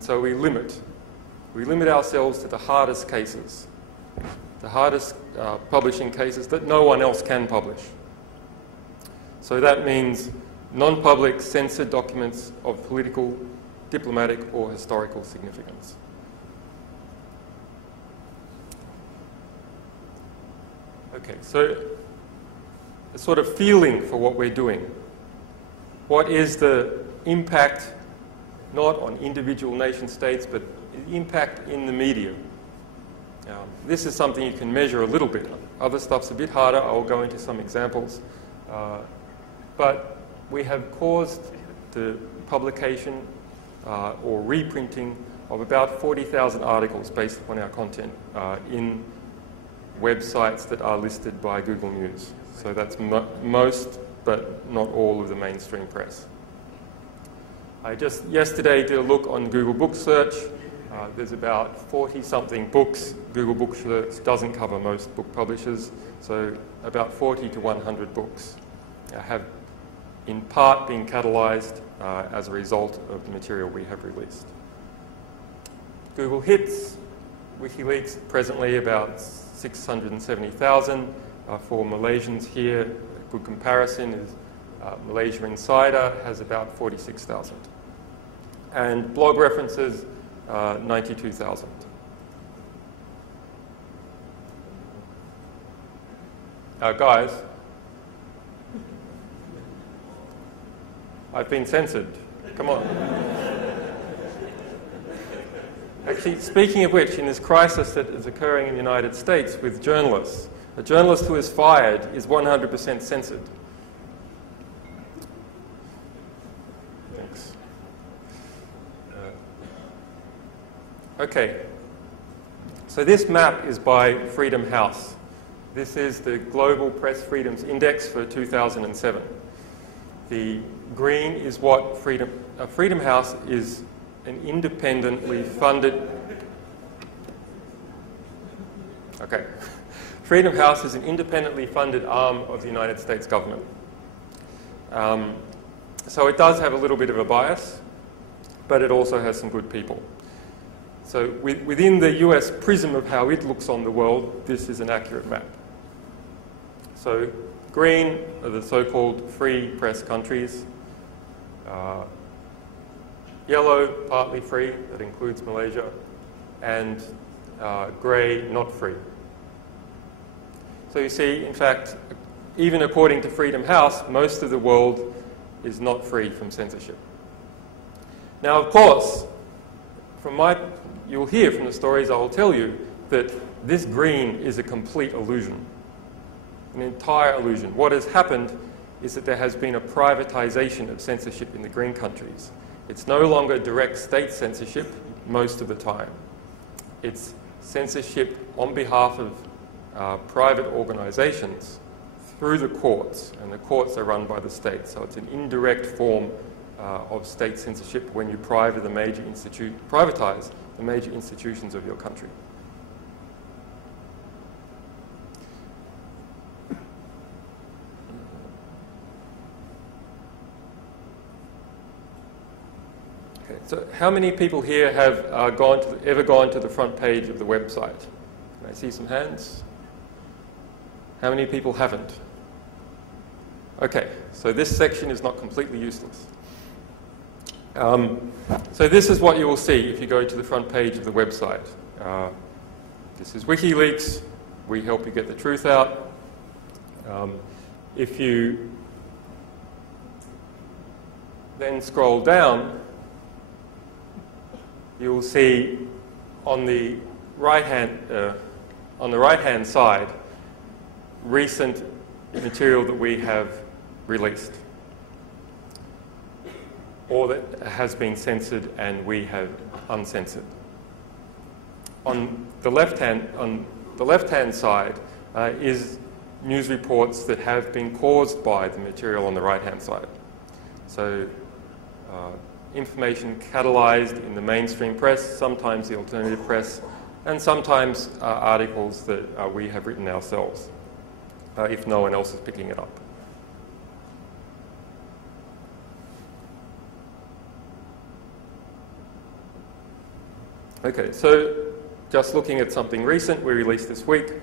So we limit. We limit ourselves to the hardest cases, the hardest publishing cases that no one else can publish. So that means non-public censored documents of political, diplomatic, or historical significance. Okay, so a sort of feeling for what we're doing. What is the impact, not on individual nation states, but the impact in the media? This is something you can measure a little bit. Other stuff's a bit harder. I'll go into some examples. But we have caused the publication or reprinting of about 40,000 articles based upon our content in websites that are listed by Google News. So that's most, but not all of the mainstream press. I just yesterday did a look on Google Book Search. There's about 40-something books. Google Book Search doesn't cover most book publishers, so about 40 to 100 books have in part been catalyzed as a result of the material we have released. Google Hits, WikiLeaks, presently about 670,000. For Malaysians here, a good comparison is Malaysia Insider has about 46,000. And blog references, 92,000. Guys, I've been censored. Come on. Actually, speaking of which, in this crisis that is occurring in the United States with journalists, a journalist who is fired is 100% censored. Thanks. Okay. So this map is by Freedom House. This is the Global Press Freedoms Index for 2007. The green is what Freedom House is an independently funded... Okay. Freedom House is an independently funded arm of the United States government. So it does have a little bit of a bias, but it also has some good people. So within the US prism of how it looks on the world, this is an accurate map. So green are the so-called free press countries. Yellow, partly free, that includes Malaysia, and grey, not free. So you see, in fact, even according to Freedom House, most of the world is not free from censorship. Now, of course, you'll hear from the stories I will tell you that this green is a complete illusion, an entire illusion. What has happened is that there has been a privatization of censorship in the green countries. It's no longer direct state censorship most of the time. It's censorship on behalf of private organizations through the courts, and the courts are run by the state. So it's an indirect form of state censorship when you privatize the major institutions of your country. Okay, so how many people here have ever gone to the front page of the website? Can I see some hands? How many people haven't? Okay, so this section is not completely useless. So this is what you will see if you go to the front page of the website. This is WikiLeaks. We help you get the truth out. If you then scroll down, you will see on the right-hand side recent material that we have released, or that has been censored and we have uncensored. On the left-hand side is news reports that have been caused by the material on the right-hand side. So information catalyzed in the mainstream press, sometimes the alternative press, and sometimes articles that we have written ourselves, if no one else is picking it up. Okay, so just looking at something recent we released this week,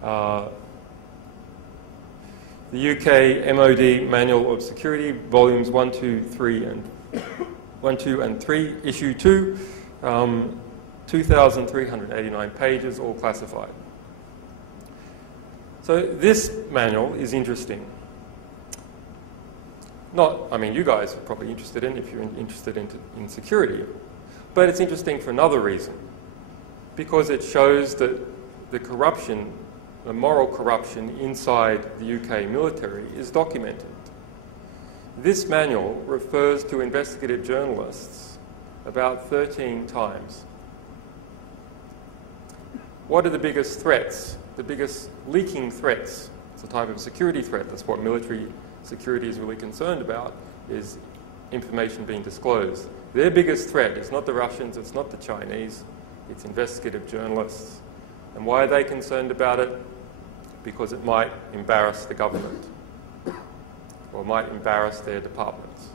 the UK MOD Manual of Security, volumes 1, 2, and 3, issue 2, 2,389 pages, all classified. So this manual is interesting. I mean, you guys are probably interested in if you're interested in security, but it's interesting for another reason, because it shows that the corruption, the moral corruption inside the UK military is documented. This manual refers to investigative journalists about 13 times. What are the biggest threats? The biggest leaking threats? It's a type of security threat. That's what military security is really concerned about, is information being disclosed. Their biggest threat is not the Russians, it's not the Chinese, it's investigative journalists. And why are they concerned about it? Because it might embarrass the government, or might embarrass their departments.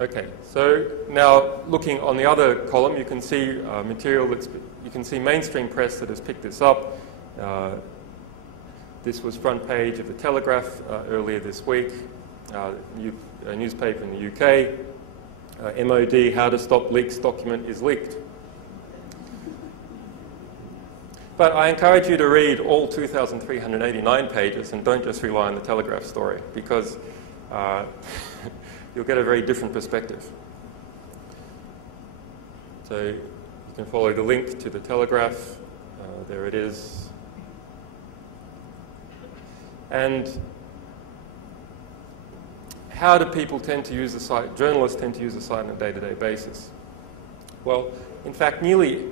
Okay, so now looking on the other column, you can see material you can see mainstream press that has picked this up. This was front page of the Telegraph earlier this week, a newspaper in the UK. MOD, How to Stop Leaks document is leaked. But I encourage you to read all 2,389 pages and don't just rely on the Telegraph story, because you'll get a very different perspective. So you can follow the link to the Telegraph. There it is. And how do people tend to use the site, journalists tend to use the site on a day-to-day basis? Well, in fact, nearly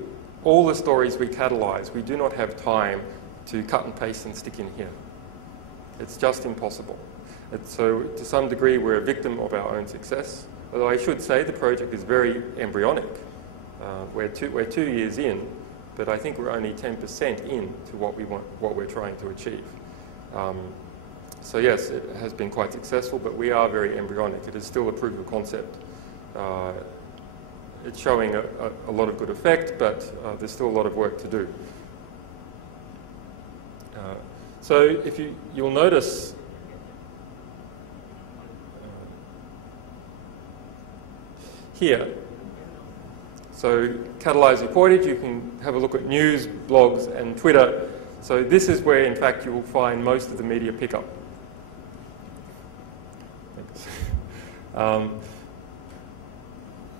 all the stories we catalyze, we do not have time to cut and paste and stick in here. It's just impossible. So to some degree, we're a victim of our own success. Although I should say the project is very embryonic. We're 2 years in, but I think we're only 10% in to what we're trying to achieve. So yes, it has been quite successful, but we are very embryonic. It is still a proof of concept. It's showing a lot of good effect, but there's still a lot of work to do. So if you'll notice, here, so catalyze reportage, you can have a look at news, blogs, and Twitter. So this is where, in fact, you will find most of the media pickup.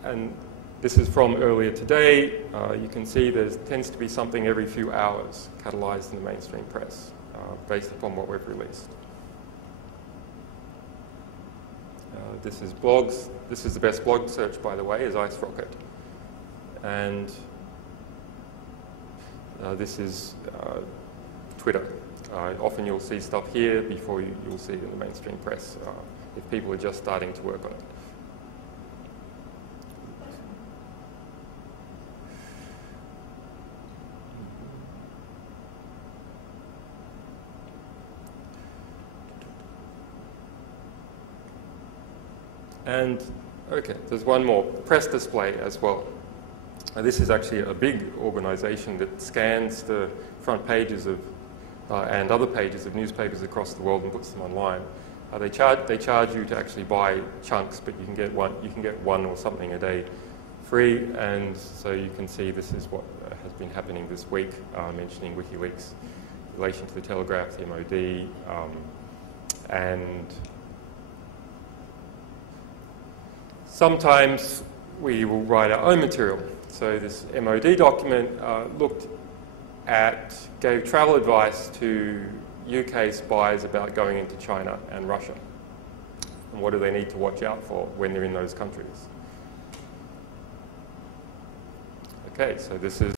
And this is from earlier today. You can see there tends to be something every few hours catalyzed in the mainstream press based upon what we've released. This is blogs. This is the best blog search, by the way, is Ice Rocket. And this is Twitter. Often you'll see stuff here before you'll see it in the mainstream press if people are just starting to work on it. And, okay, there's one more, press display as well. This is actually a big organization that scans the front pages of, and other pages of newspapers across the world and puts them online. They charge you to actually buy chunks, but you can get one or something a day free, and so you can see this is what has been happening this week, mentioning WikiLeaks in relation to the Telegraph, the MOD, and sometimes we will write our own material. So this MOD document gave travel advice to UK spies about going into China and Russia. And what do they need to watch out for when they're in those countries? Okay, so this is